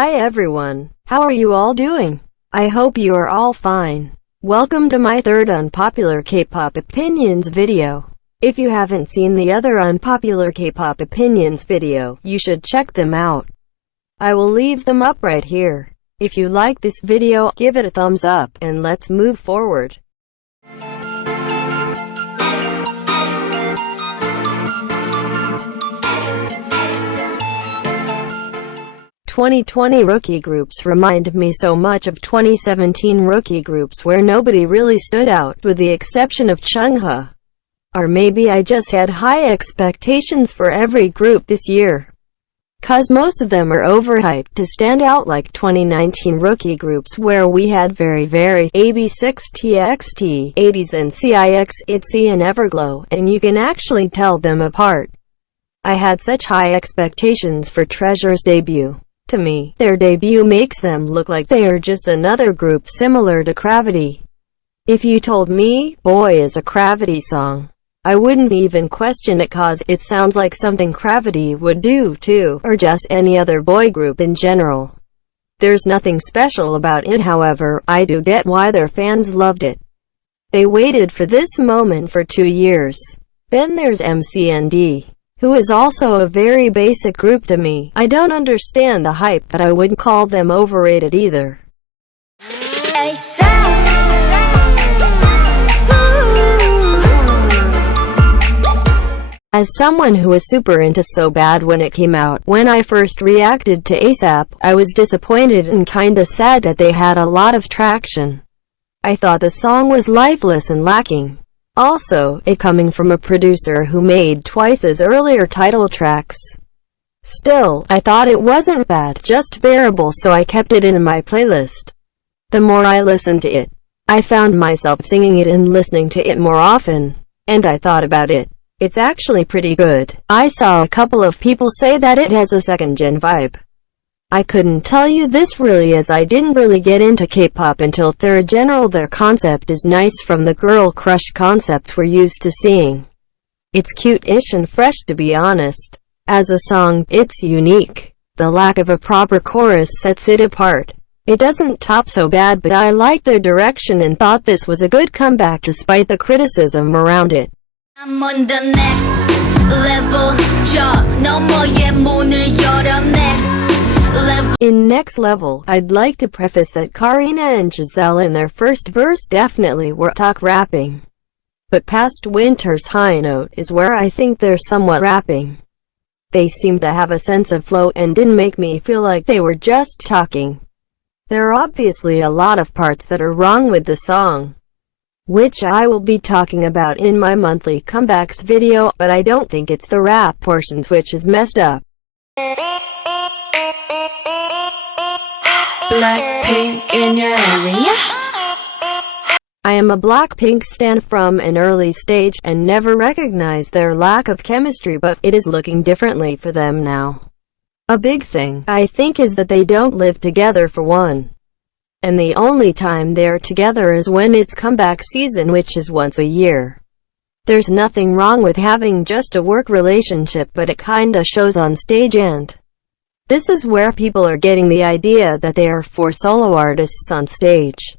Hi everyone, how are you all doing? I hope you are all fine. Welcome to my third unpopular K-pop opinions video. If you haven't seen the other unpopular K-pop opinions video, you should check them out. I will leave them up right here. If you like this video, give it a thumbs up, and let's move forward. 2020 rookie groups remind me so much of 2017 rookie groups where nobody really stood out, with the exception of Chungha. Or maybe I just had high expectations for every group this year. Cause most of them are overhyped to stand out, like 2019 rookie groups where we had very AB6 TXT, 80s and CIX, ITZY and Everglow, and you can actually tell them apart. I had such high expectations for Treasure's debut. To me, their debut makes them look like they are just another group similar to Gravity. If you told me, Boy is a Gravity song, I wouldn't even question it cause it sounds like something Gravity would do too, or just any other boy group in general. There's nothing special about it, however, I do get why their fans loved it. They waited for this moment for 2 years. Then there's MCND, who is also a very basic group to me. I don't understand the hype, but I wouldn't call them overrated either. As someone who was super into So Bad when it came out, when I first reacted to ASAP, I was disappointed and kinda sad that they had a lot of traction. I thought the song was lifeless and lacking. Also, it coming from a producer who made twice as earlier title tracks. Still, I thought it wasn't bad, just bearable, so I kept it in my playlist. The more I listened to it, I found myself singing it and listening to it more often. And I thought about it. It's actually pretty good. I saw a couple of people say that it has a second-gen vibe. I couldn't tell you this really, as I didn't really get into K-pop until third gen. Their concept is nice from the girl crush concepts we're used to seeing. It's cute-ish and fresh, to be honest. As a song, it's unique. The lack of a proper chorus sets it apart. It doesn't top So Bad, but I liked their direction and thought this was a good comeback despite the criticism around it. I'm on the next level. 저 너머의 문을 열어 next. In Next Level, I'd like to preface that Karina and Giselle in their first verse definitely were talk rapping. But past Winter's High Note is where I think they're somewhat rapping. They seem to have a sense of flow and didn't make me feel like they were just talking. There are obviously a lot of parts that are wrong with the song, which I will be talking about in my monthly comebacks video, but I don't think it's the rap portions which is messed up. Blackpink in your area. I am a Blackpink stan from an early stage, and never recognized their lack of chemistry, but it is looking differently for them now. A big thing, I think, is that they don't live together for one. And the only time they're together is when it's comeback season, which is once a year. There's nothing wrong with having just a work relationship, but it kinda shows on stage, and this is where people are getting the idea that they are 4 solo artists on stage.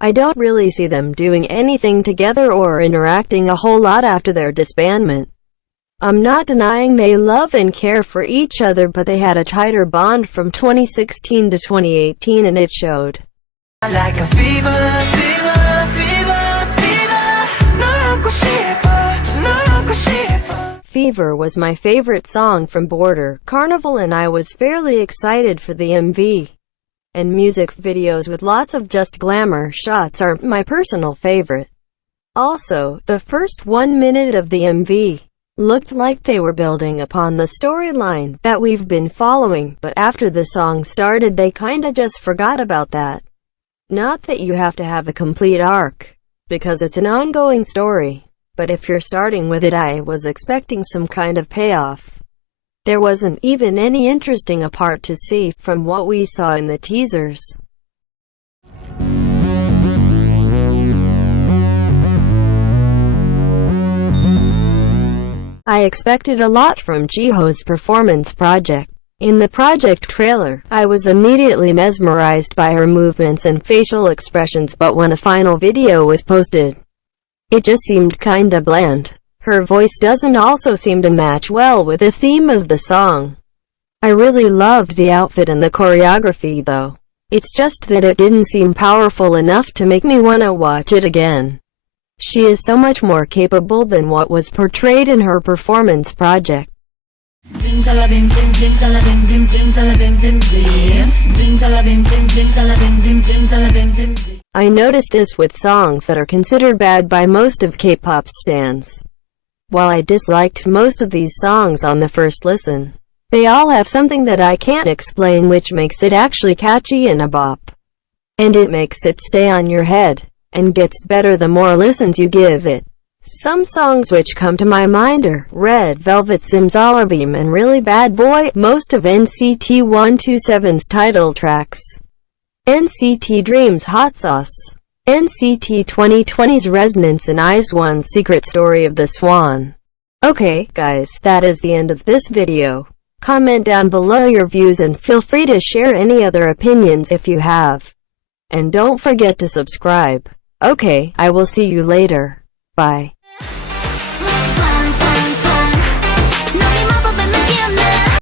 I don't really see them doing anything together or interacting a whole lot after their disbandment. I'm not denying they love and care for each other, but they had a tighter bond from 2016 to 2018 and it showed. Like a fever, fever, fever, fever. 널 안고 싶어, 널 안고 싶어. Fever was my favorite song from Border Carnival, and I was fairly excited for the MV. And music videos with lots of just glamour shots are my personal favorite. Also, the first 1 minute of the MV looked like they were building upon the storyline that we've been following, but after the song started they kinda just forgot about that. Not that you have to have a complete arc, because it's an ongoing story. But if you're starting with it, I was expecting some kind of payoff. There wasn't even any interesting a part to see from what we saw in the teasers. I expected a lot from Jiho's performance project. In the project trailer, I was immediately mesmerized by her movements and facial expressions, but when the final video was posted, it just seemed kinda bland. Her voice doesn't also seem to match well with the theme of the song. I really loved the outfit and the choreography though. It's just that it didn't seem powerful enough to make me wanna watch it again. She is so much more capable than what was portrayed in her performance project. Zimzalabim zim zimzalabim zim zimzalabim zim zim zimzalabim zim zimzalabim zim zimzalabim zim zim. I noticed this with songs that are considered bad by most of K-pop stans. While I disliked most of these songs on the first listen, they all have something that I can't explain which makes it actually catchy and a bop. And it makes it stay on your head, and gets better the more listens you give it. Some songs which come to my mind are Red Velvet, Zimzalabim, and Really Bad Boy, most of NCT 127's title tracks, NCT Dream's Hot Sauce, NCT 2020's Resonance, and IZ*ONE's Secret Story of the Swan. Okay, guys, that is the end of this video. Comment down below your views and feel free to share any other opinions if you have. And don't forget to subscribe. Okay, I will see you later. Bye.